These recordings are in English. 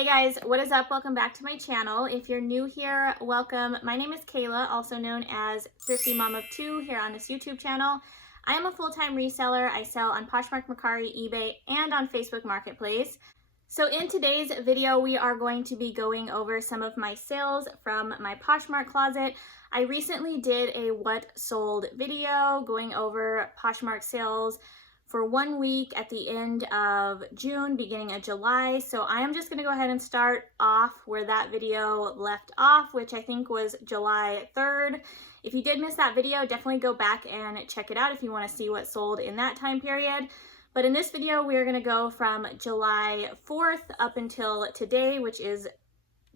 Hey guys, what is up? Welcome back to my channel. If you're new here, welcome. My name is Kayla, also known as Thrifty Mom of Two here on this YouTube channel. I am a full-time reseller. I sell on Poshmark, Mercari, eBay, and on Facebook Marketplace. So in today's video, we are going to be going over some of my sales from my Poshmark closet. I recently did a what sold video going over Poshmark sales for 1 week at the end of June, beginning of July. So I am just gonna go ahead and start off where that video left off, which I think was July 3rd. If you did miss that video, definitely go back and check it out if you wanna see what sold in that time period. But in this video, we are gonna go from July 4th up until today, which is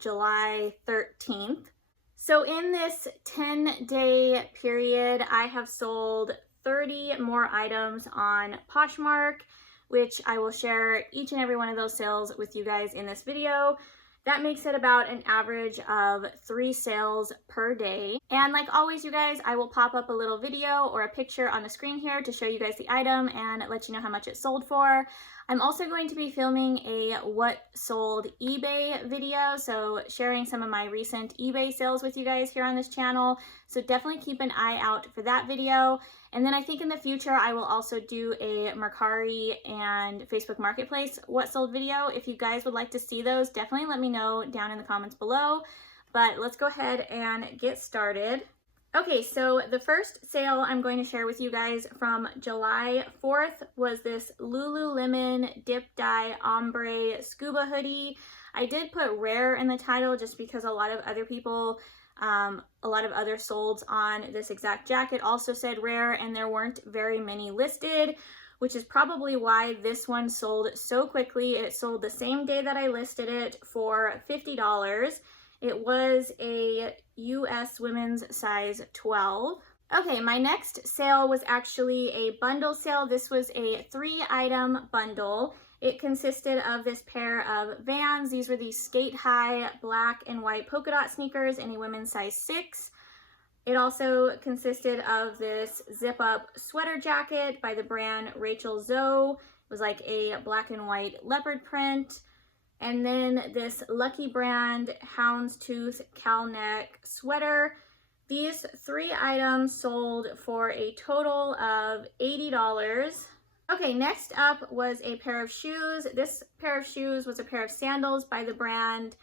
July 13th. So in this 10-day period, I have sold 30 more items on Poshmark, which I will share each and every one of those sales with you guys in this video. That makes it about an average of 3 sales per day. And like always, you guys, I will pop up a little video or a picture on the screen here to show you guys the item and let you know how much it sold for. I'm also going to be filming a what sold eBay video, so sharing some of my recent eBay sales with you guys here on this channel. So definitely keep an eye out for that video. And then I think in the future, I will also do a Mercari and Facebook Marketplace what sold video. If you guys would like to see those, definitely let me know down in the comments below. But let's go ahead and get started. Okay, so the first sale I'm going to share with you guys from July 4th was this Lululemon Dip Dye Ombre Scuba Hoodie. I did put rare in the title just because a lot of other people, a lot of other solds on this exact jacket also said rare, and there weren't very many listed, which is probably why this one sold so quickly. It sold the same day that I listed it for $50. It was a US women's size 12. Okay, my next sale was actually a bundle sale. This was a 3-item bundle. It consisted of this pair of Vans. These were the skate high black and white polka dot sneakers in a women's size 6. It also consisted of this zip up sweater jacket by the brand Rachel Zoe. It was like a black and white leopard print. And then this Lucky Brand houndstooth cowl neck sweater. These 3 items sold for a total of $80. Okay, next up was a pair of shoes. This pair of shoes was a pair of sandals by the brand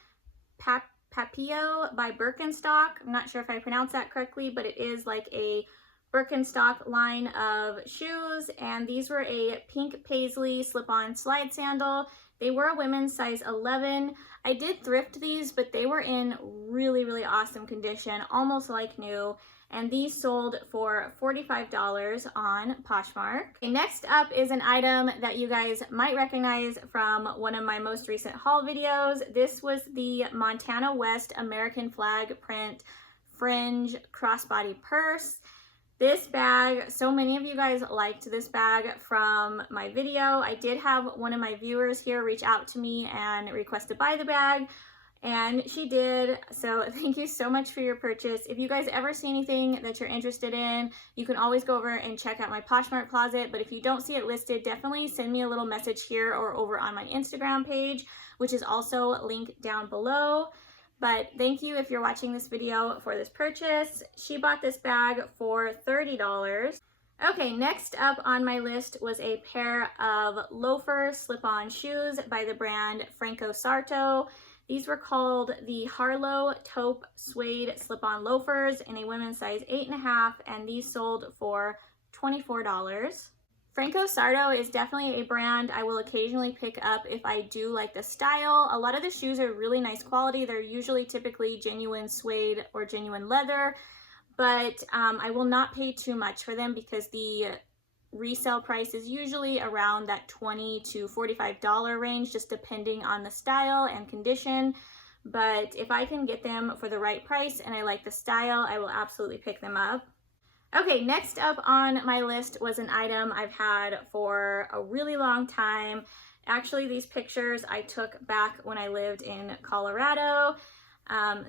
Papillo by Birkenstock. I'm not sure if I pronounced that correctly, but it is like a Birkenstock line of shoes. And these were a pink paisley slip-on slide sandal. They were a women's size 11. I did thrift these, but they were in really, really awesome condition, almost like new. And these sold for $45 on Poshmark. Okay, next up is an item that you guys might recognize from one of my most recent haul videos. This was the Montana West American flag print fringe crossbody purse. This bag, so many of you guys liked this bag from my video. I did have one of my viewers here reach out to me and request to buy the bag, and she did. So thank you so much for your purchase. If you guys ever see anything that you're interested in, you can always go over and check out my Poshmark closet. But if you don't see it listed, definitely send me a little message here or over on my Instagram page, which is also linked down below. But thank you if you're watching this video for this purchase. She bought this bag for $30. Okay, next up on my list was a pair of loafer slip-on shoes by the brand Franco Sarto. These were called the Harlow Taupe Suede slip-on loafers in a women's size 8.5, and these sold for $24. Franco Sarto is definitely a brand I will occasionally pick up if I do like the style. A lot of the shoes are really nice quality. They're usually typically genuine suede or genuine leather, but I will not pay too much for them because the resale price is usually around that $20 to $45 range, just depending on the style and condition. But if I can get them for the right price and I like the style, I will absolutely pick them up. Okay, next up on my list was an item I've had for a really long time. Actually, these pictures I took back when I lived in Colorado.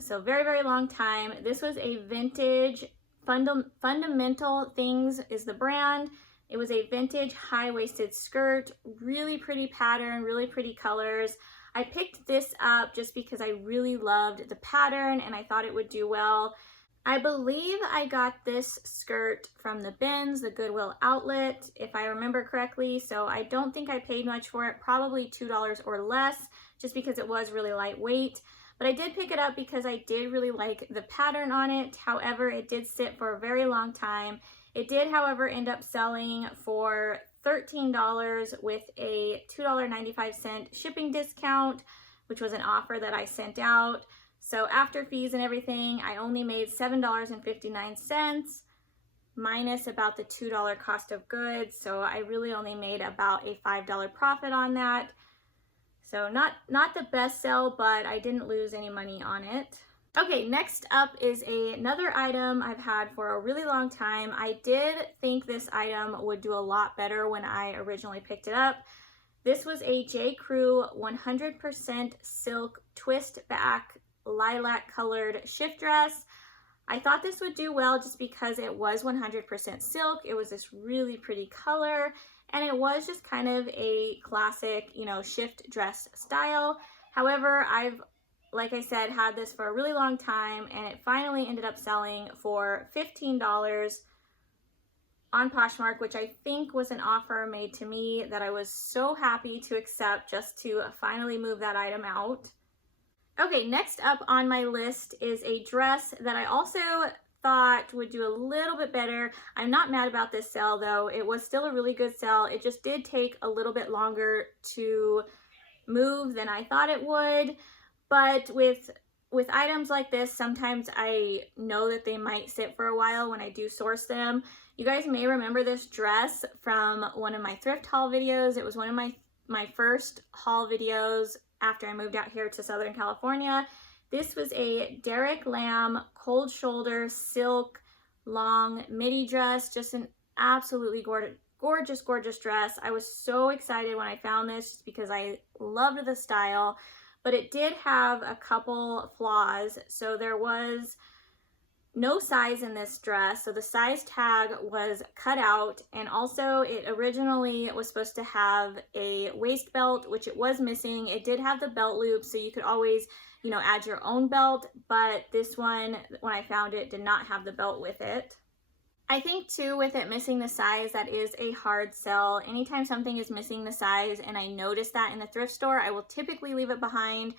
So very, very long time. This was a vintage, Fundamental Things is the brand. It was a vintage high-waisted skirt, really pretty pattern, really pretty colors. I picked this up just because I really loved the pattern and I thought it would do well. I believe I got this skirt from the bins, the Goodwill outlet, if I remember correctly. So I don't think I paid much for it, probably $2 or less, just because it was really lightweight. But I did pick it up because I did really like the pattern on it. However, it did sit for a very long time. It did, however, end up selling for $13 with a $2.95 shipping discount, which was an offer that I sent out. So after fees and everything, I only made $7.59 minus about the $2 cost of goods. So I really only made about a $5 profit on that. So not the best sell, but I didn't lose any money on it. Okay, next up is another item I've had for a really long time. I did think this item would do a lot better when I originally picked it up. This was a J. Crew 100% silk twist back lilac colored shift dress. I thought this would do well just because it was 100% silk. It was this really pretty color and it was just kind of a classic, you know, shift dress style. However, I've, like I said, had this for a really long time and it finally ended up selling for $15 on Poshmark, which I think was an offer made to me that I was so happy to accept just to finally move that item out. Okay, next up on my list is a dress that I also thought would do a little bit better. I'm not mad about this sale though. It was still a really good sale. It just did take a little bit longer to move than I thought it would. But with items like this, sometimes I know that they might sit for a while when I do source them. You guys may remember this dress from one of my thrift haul videos. It was one of my first haul videos after I moved out here to Southern California. This was a Derek Lam cold shoulder silk long midi dress, just an absolutely gorgeous dress. I was so excited when I found this because I loved the style, but it did have a couple flaws. So there was no size in this dress, so the size tag was cut out, and also it originally was supposed to have a waist belt, which it was missing. It did have the belt loop, so you could always, you know, add your own belt, but this one, when I found it, did not have the belt with it. I think too, with it missing the size, that is a hard sell. Anytime something is missing the size and I notice that in the thrift store, I will typically leave it behind.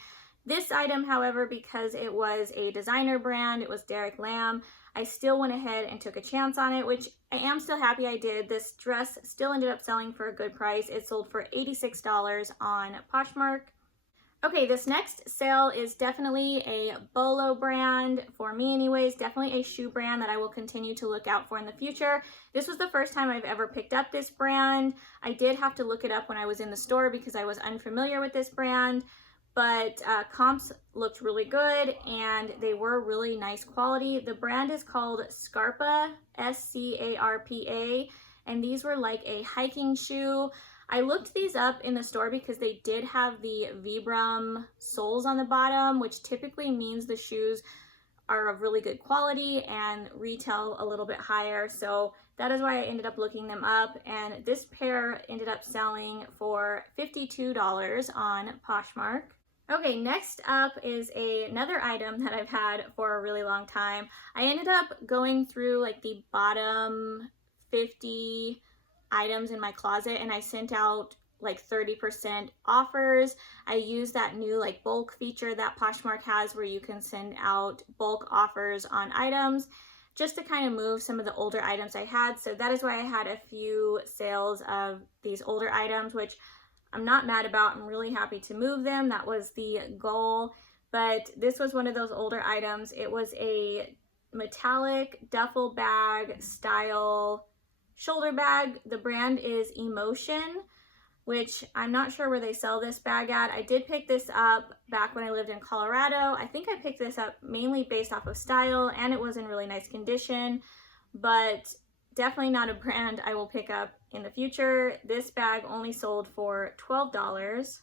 This item, however, because it was a designer brand, it was Derek Lam, I still went ahead and took a chance on it, which I am still happy I did. This dress still ended up selling for a good price. It sold for $86 on Poshmark. Okay, this next sale is definitely a Bolo brand, for me anyways, definitely a shoe brand that I will continue to look out for in the future. This was the first time I've ever picked up this brand. I did have to look it up when I was in the store because I was unfamiliar with this brand. But comps looked really good and they were really nice quality. The brand is called Scarpa, S-C-A-R-P-A, and these were like a hiking shoe. I looked these up in the store because they did have the Vibram soles on the bottom, which typically means the shoes are of really good quality and retail a little bit higher. So that is why I ended up looking them up, and this pair ended up selling for $52 on Poshmark. Okay, next up is another item that I've had for a really long time. I ended up going through like the bottom 50 items in my closet and I sent out like 30% offers. I used that new like bulk feature that Poshmark has where you can send out bulk offers on items just to kind of move some of the older items I had. So that is why I had a few sales of these older items, which I'm not mad about. I'm really happy to move them. That was the goal. But this was one of those older items. It was a metallic duffel bag style shoulder bag. The brand is Emotion, which I'm not sure where they sell this bag at. I did pick this up back when I lived in Colorado. I think I picked this up mainly based off of style and it was in really nice condition, but definitely not a brand I will pick up in the future. This bag only sold for $12.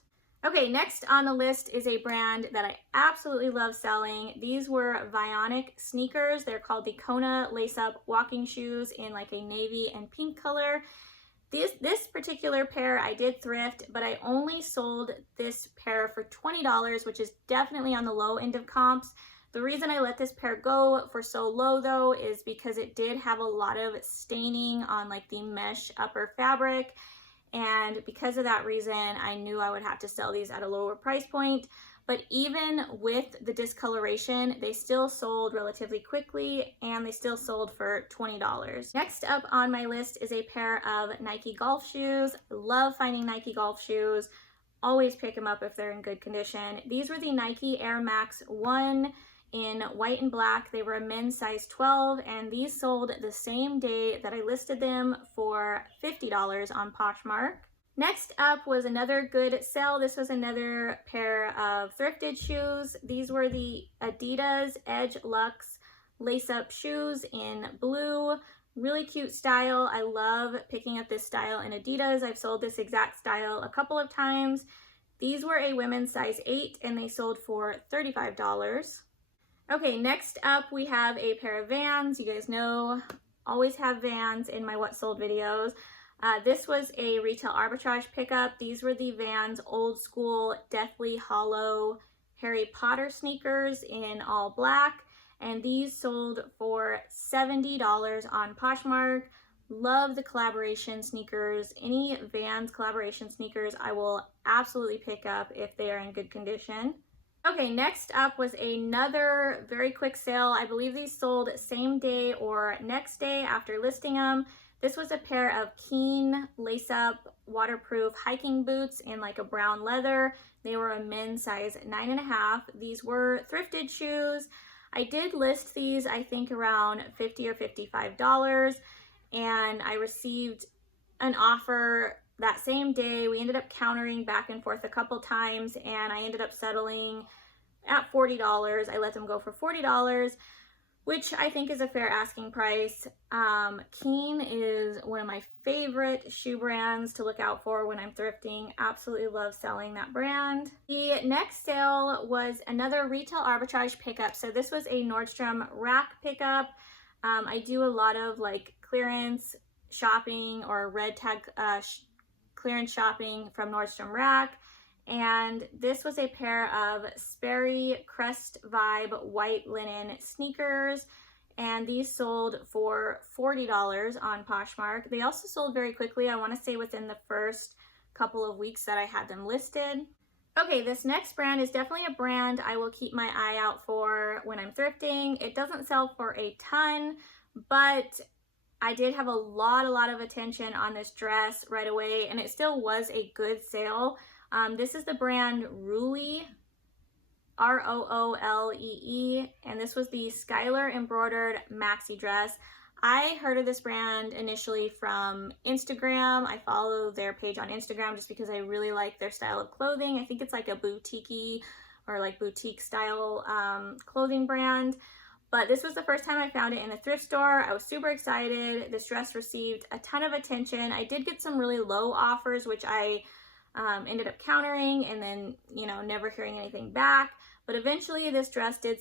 Okay, next on the list is a brand that I absolutely love selling. These were Vionic sneakers. They're called the Kona lace-up walking shoes in like a navy and pink color. This particular pair I did thrift, but I only sold this pair for $20, which is definitely on the low end of comps. The reason I let this pair go for so low though is because it did have a lot of staining on like the mesh upper fabric, and because of that reason I knew I would have to sell these at a lower price point. But even with the discoloration, they still sold relatively quickly, and they still sold for $20. Next up on my list is a pair of Nike golf shoes. Love finding Nike golf shoes. Always pick them up if they're in good condition. These were the Nike Air Max 1 in white and black. They were a men's size 12, and these sold the same day that I listed them for $50 on Poshmark. Next up was another good sale. This was another pair of thrifted shoes. These were the Adidas Edge Luxe lace-up shoes in blue. Really cute style. I love picking up this style in Adidas. I've sold this exact style a couple of times. These were a women's size 8, and they sold for $35. Okay, next up we have a pair of Vans. You guys know, always have Vans in my what sold videos. This was a retail arbitrage pickup. These were the Vans old school Deathly Hollow Harry Potter sneakers in all black, and these sold for $70 on Poshmark. Love the collaboration sneakers. Any Vans collaboration sneakers I will absolutely pick up if they are in good condition. Okay, next up was another very quick sale. I believe these sold same day or next day after listing them. This was a pair of Keen lace-up waterproof hiking boots in like a brown leather. They were a men's size 9.5. These were thrifted shoes. I did list these, I think, around $50 or $55, and I received an offer that same day. We ended up countering back and forth a couple times, and I ended up settling at $40. I let them go for $40, which I think is a fair asking price. Keen is one of my favorite shoe brands to look out for when I'm thrifting. Absolutely love selling that brand. The next sale was another retail arbitrage pickup. So this was a Nordstrom Rack pickup. I do a lot of like clearance shopping or red tag clearance shopping from Nordstrom Rack. And this was a pair of Sperry Crest Vibe white linen sneakers, and these sold for $40 on Poshmark. They also sold very quickly. I want to say within the first couple of weeks that I had them listed. Okay, this next brand is definitely a brand I will keep my eye out for when I'm thrifting. It doesn't sell for a ton, but I did have a lot of attention on this dress right away, and it still was a good sale. This is the brand Roolee, R-O-O-L-E-E, and this was the Skylar embroidered maxi dress. I heard of this brand initially from Instagram. I follow their page on Instagram just because I really like their style of clothing. I think it's like a boutique-y or like boutique style clothing brand. But this was the first time I found it in a thrift store. I was super excited. This dress received a ton of attention. I did get some really low offers, which I ended up countering and then, you know, never hearing anything back. But eventually this dress did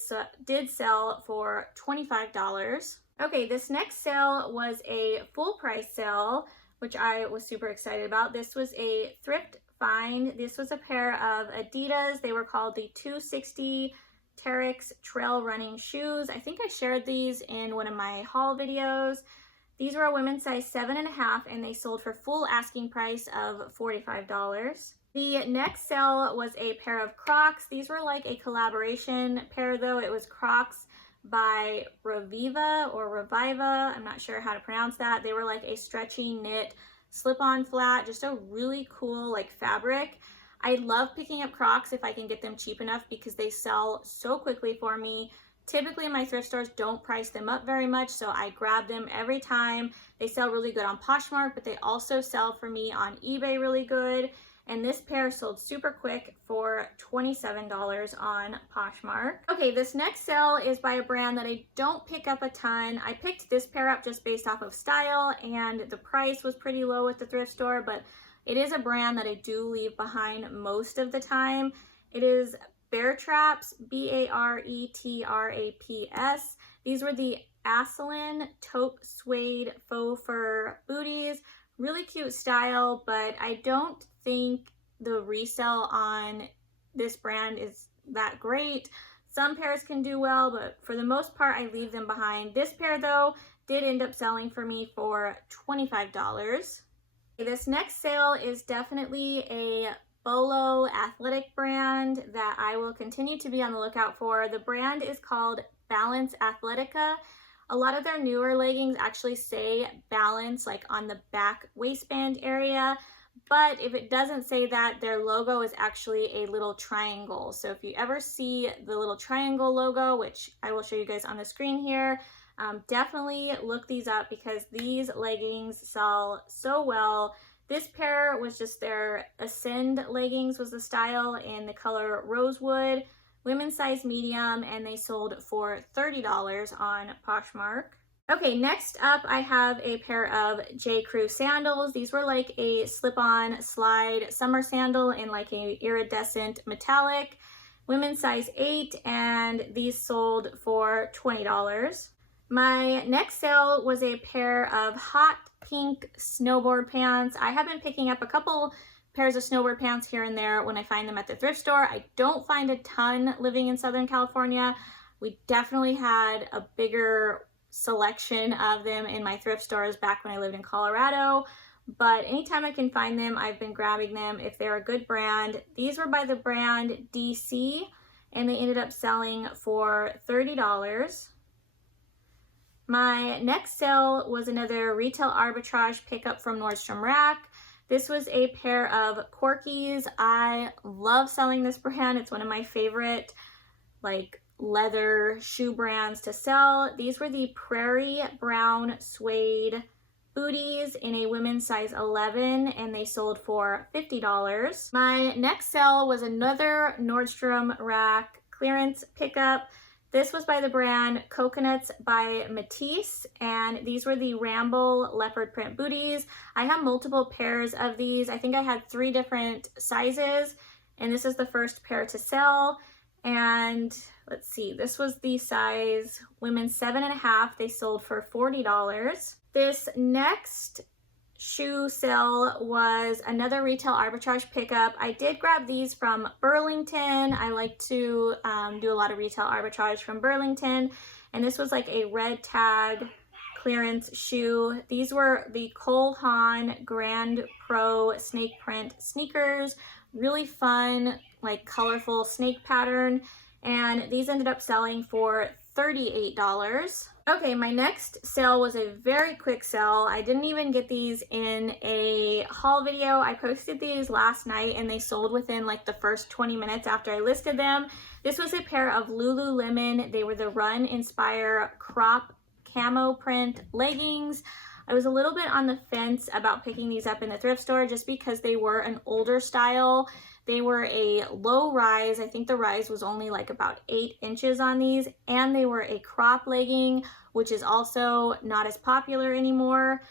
sell for $25. Okay, this next sale was a full price sale, which I was super excited about. This was a thrift find. This was a pair of Adidas. They were called the 260 Terex trail running shoes. I think I shared these in one of my haul videos. These were a women's size 7.5, and they sold for full asking price of $45. The next sale was a pair of Crocs. These were like a collaboration pair though. It was Crocs by Reviva or Reviva. I'm not sure how to pronounce that. They were like a stretchy knit slip-on flat, just a really cool like fabric. I love picking up Crocs if I can get them cheap enough because they sell so quickly for me. Typically my thrift stores don't price them up very much, so I grab them every time. They sell really good on Poshmark, but they also sell for me on eBay really good. And this pair sold super quick for $27 on Poshmark. Okay, this next sale is by a brand that I don't pick up a ton. I picked this pair up just based off of style, and the price was pretty low at the thrift store, but it is a brand that I do leave behind most of the time. It is Bear Traps, B-A-R-E-T-R-A-P-S. These were the Aslan taupe suede faux fur booties. Really cute style, but I don't think the resale on this brand is that great. Some pairs can do well, but for the most part, I leave them behind. This pair, though, did end up selling for me for $25. This next sale is definitely a Bolo athletic brand that I will continue to be on the lookout for. The brand is called Balance Athletica. A lot of their newer leggings actually say Balance like on the back waistband area, but if it doesn't say that, their logo is actually a little triangle. So if you ever see the little triangle logo, which I will show you guys on the screen here, definitely look these up because these leggings sell so well. This pair was just their Ascend leggings was the style in the color Rosewood, women's size medium, and they sold for $30 on Poshmark. Okay, next up I have a pair of J. Crew sandals. These were like a slip-on slide summer sandal in like a iridescent metallic, women's size 8, and these sold for $20. My next sale was a pair of hot pink snowboard pants. I have been picking up a couple pairs of snowboard pants here and there when I find them at the thrift store. I don't find a ton living in Southern California. We definitely had a bigger selection of them in my thrift stores back when I lived in Colorado, but anytime I can find them, I've been grabbing them if they're a good brand. These were by the brand DC, and they ended up selling for $30. My next sale was another retail arbitrage pickup from Nordstrom Rack. This was a pair of Corkies. I love selling this brand. It's one of my favorite like leather shoe brands to sell. These were the Prairie Brown Suede booties in a women's size 11, and they sold for $50. My next sale was another Nordstrom Rack clearance pickup. This was by the brand Coconuts by Matisse, and these were the Ramble leopard print booties. I have multiple pairs of these. I think I had 3 different sizes, and this is the first pair to sell. And let's see, this was the size women's 7.5. They sold for $40. This next shoe sale was another retail arbitrage pickup. I did grab these from Burlington. I like to do a lot of retail arbitrage from Burlington, and this was like a red tag clearance shoe. These were the Cole Haan Grand Pro snake print sneakers. Really fun, like colorful snake pattern, and these ended up selling for $38. Okay, my next sale was a very quick sale. I didn't even get these in a haul video. I posted these last night and they sold within like the first 20 minutes after I listed them. This was a pair of Lululemon. They were the Run Inspire crop camo print leggings. I was a little bit on the fence about picking these up in the thrift store just because they were an older style. They were a low rise. I think the rise was only like about 8 inches on these, and they were a crop legging, which is also not as popular anymore.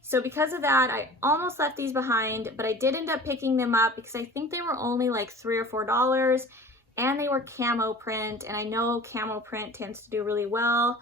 So because of that, I almost left these behind, but I did end up picking them up because I think they were only like $3 or $4, and they were camo print, and I know camo print tends to do really well.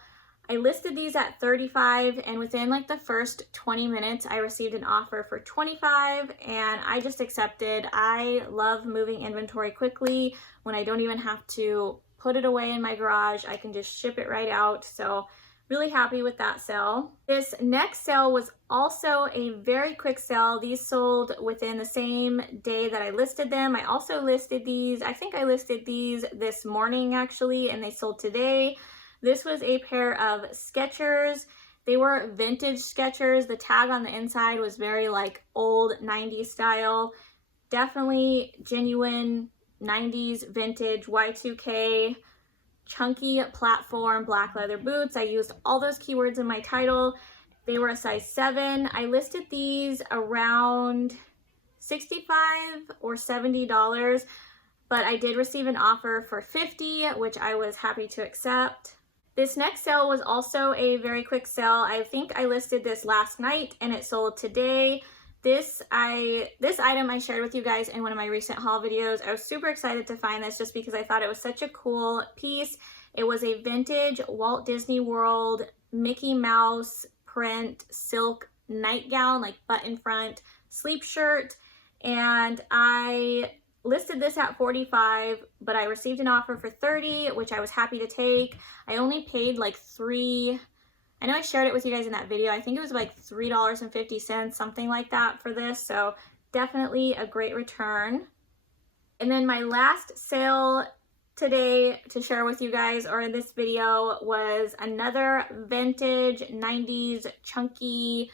I listed these at $35, and within like the first 20 minutes, I received an offer for $25, and I just accepted. I love moving inventory quickly. When I don't even have to put it away in my garage, I can just ship it right out. So really happy with that sale. This next sale was also a very quick sale. These sold within the same day that I listed them. I also listed these, I think I listed these this morning actually, and they sold today. This was a pair of Skechers. They were vintage Skechers. The tag on the inside was very like old 90s style. Definitely genuine 90s vintage Y2K, chunky platform black leather boots. I used all those keywords in my title. They were a size 7. I listed these around $65 or $70, but I did receive an offer for $50, which I was happy to accept. This next sale was also a very quick sale. I think I listed this last night and it sold today. This item I shared with you guys in one of my recent haul videos. I was super excited to find this just because I thought it was such a cool piece. It was a vintage Walt Disney World Mickey Mouse print silk nightgown, like button front sleep shirt, and I listed this at $45, but I received an offer for $30, which I was happy to take. I only paid like I know I shared it with you guys in that video. I think it was like $3.50, something like that for this. So definitely a great return. And then my last sale today to share with you guys, or in this video, was another vintage 90s chunky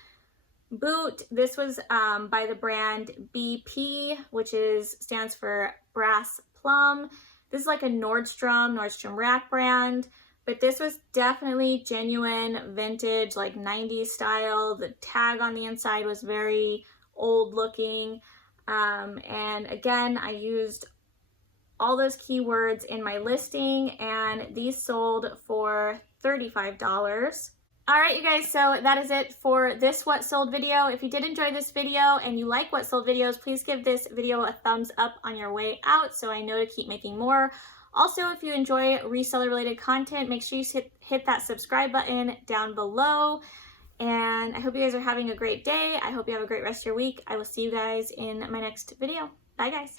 boot. This was by the brand BP, which stands for Brass Plum. This is like a Nordstrom Rack brand, but this was definitely genuine vintage, like 90s style. The tag on the inside was very old looking. And again, I used all those keywords in my listing, and these sold for $35. All right, you guys, so that is it for this What Sold video. If you did enjoy this video and you like What Sold videos, please give this video a thumbs up on your way out so I know to keep making more. Also, if you enjoy reseller related content, make sure you hit that subscribe button down below. And I hope you guys are having a great day. I hope you have a great rest of your week. I will see you guys in my next video. Bye, guys.